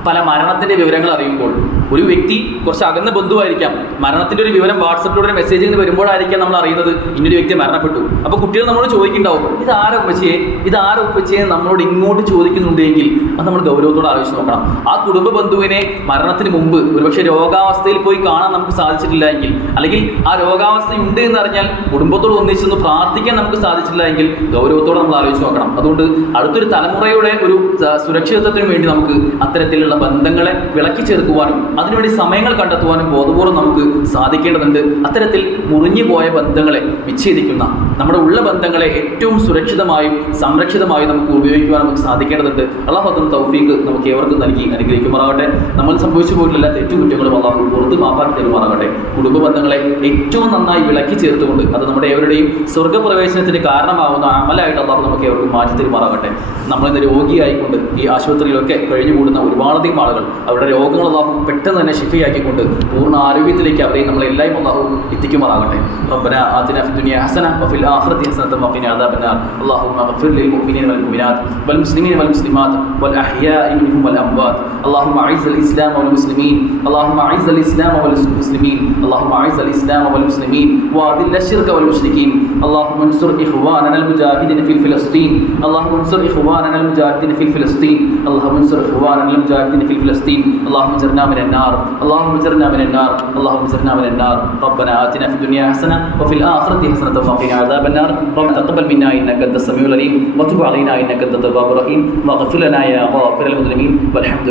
പല മരണത്തിന്റെ വിവരങ്ങൾ അറിയുമ്പോൾ ഒരു വ്യക്തി കുറച്ച് അകന്ന ബന്ധുവായിരിക്കാം. മരണത്തിന്റെ ഒരു വിവരം വാട്സപ്പിലൂടെ ഒരു മെസ്സേജിൽ നിന്ന് വരുമ്പോഴായിരിക്കാം നമ്മൾ അറിയുന്നത്. ഇന്നൊരു വ്യക്തി മരണപ്പെട്ടു. അപ്പോൾ കുട്ടികൾ നമ്മളോട് ചോദിക്കുന്നുണ്ടാവും ഇത് ആരാ ഉപ്പച്ചയെ? ഇത് ആരാ ഉപ്പച്ചയെ നമ്മളോട് ഇങ്ങോട്ട് ചോദിക്കുന്നുണ്ടെങ്കിൽ അത് നമ്മൾ ഗൗരവത്തോടെ ആലോചിച്ച് നോക്കണം. ആ കുടുംബ ബന്ധുവിനെ മരണത്തിന് മുമ്പ് ഒരുപക്ഷെ രോഗാവസ്ഥയിൽ പോയി കാണാൻ നമുക്ക് സാധിച്ചിട്ടില്ല എങ്കിൽ അല്ലെങ്കിൽ ആ രോഗാവസ്ഥ ഉണ്ട് എന്ന് അറിഞ്ഞാൽ കുടുംബത്തോട് ഒന്നിച്ചൊന്ന് പ്രാർത്ഥിക്കാൻ നമുക്ക് സാധിച്ചില്ല എങ്കിൽ ഗൗരവത്തോടെ നമ്മൾ ആലോചിച്ച് നോക്കണം. അതുകൊണ്ട് അടുത്തൊരു തലമുറയുടെ ഒരു സുരക്ഷിതത്വത്തിന് വേണ്ടി നമുക്ക് അത്തരത്തിലുള്ള ബന്ധങ്ങളെ വിളക്കി ചേർക്കുവാനും അതിനുവേണ്ടി സമയങ്ങൾ കണ്ടെത്തുവാനും ബോധപൂർവം നമുക്ക് സാധിക്കേണ്ടതുണ്ട്. അത്തരത്തിൽ മുറിഞ്ഞു പോയ ബന്ധങ്ങളെ വിച്ഛേദിക്കുന്ന നമ്മുടെ ഉള്ള ബന്ധങ്ങളെ ഏറ്റവും സുരക്ഷിതമായും സംരക്ഷിതമായും നമുക്ക് ഉപയോഗിക്കുവാൻ നമുക്ക് സാധിക്കേണ്ടതുണ്ട്. അള്ളാഹു തൗഫീഖ് നമുക്ക് ഏവർക്കും നൽകി അനുഗ്രഹിക്കുമാറാകട്ടെ. നമ്മൾ സംഭവിച്ചു പോയിട്ടില്ല തെറ്റു തെറ്റുകുറ്റങ്ങളും അള്ളാഹു പുറത്ത് മാപ്പാക്കി തരുമാറാകട്ടെ. കുടുംബ ബന്ധങ്ങളെ ഏറ്റവും നന്നായി വിളക്കി ചേർത്തുകൊണ്ട് അത് നമ്മുടെ ഏവരുടെയും സ്വർഗപ്രവേശനത്തിന് കാരണമാവുന്ന അമലായിട്ട് അള്ളാഹു നമുക്ക് ഏവർക്കും മാറ്റി തരുമാറാകട്ടെ നമ്മളിന്ന് രോഗിയായിക്കൊണ്ട് ഈ ആശുപത്രിയിലൊക്കെ കഴിഞ്ഞുകൂടുന്ന ഒരുപാടധികം ആളുകൾ അവരുടെ രോഗങ്ങൾ അള്ളാഹു പെട്ടെന്ന് തന്നെ ശിഫയാക്കിക്കൊണ്ട് പൂർണ്ണ ആരോഗ്യത്തിലേക്ക് അവരെയും നമ്മളെല്ലാവരും അള്ളാഹു എത്തിക്കുമാറാകട്ടെ ربنا آتنا في الدنيا حسنة وفي الآخرة حسنة وقنا عذاب النار اللهم اغفر للمؤمنين والمؤمنات والمسلمين والمسلمات والأحياء منهم والأموات اللهم أعز الإسلام والمسلمين اللهم أعز الإسلام والمسلمين اللهم أعز الإسلام والمسلمين وأذل الشرك والمشركين اللهم انصر إخواننا المجاهدين في فلسطين اللهم انصر إخواننا المجاهدين في فلسطين اللهم انصر إخواننا المجاهدين في فلسطين. اللهم اجرنا من النار. اللهم اجرنا من النار. اللهم اجرنا من النار. ربنا آتنا في الدنيا حسنة وفي الآخرة حسنة وقنا عذاب النار. ربنا تقبل منا إنك أنت السميع العليم وتب علينا إنك أنت التواب الرحيم. واغفر لنا يا غافر المذنبين. والحمد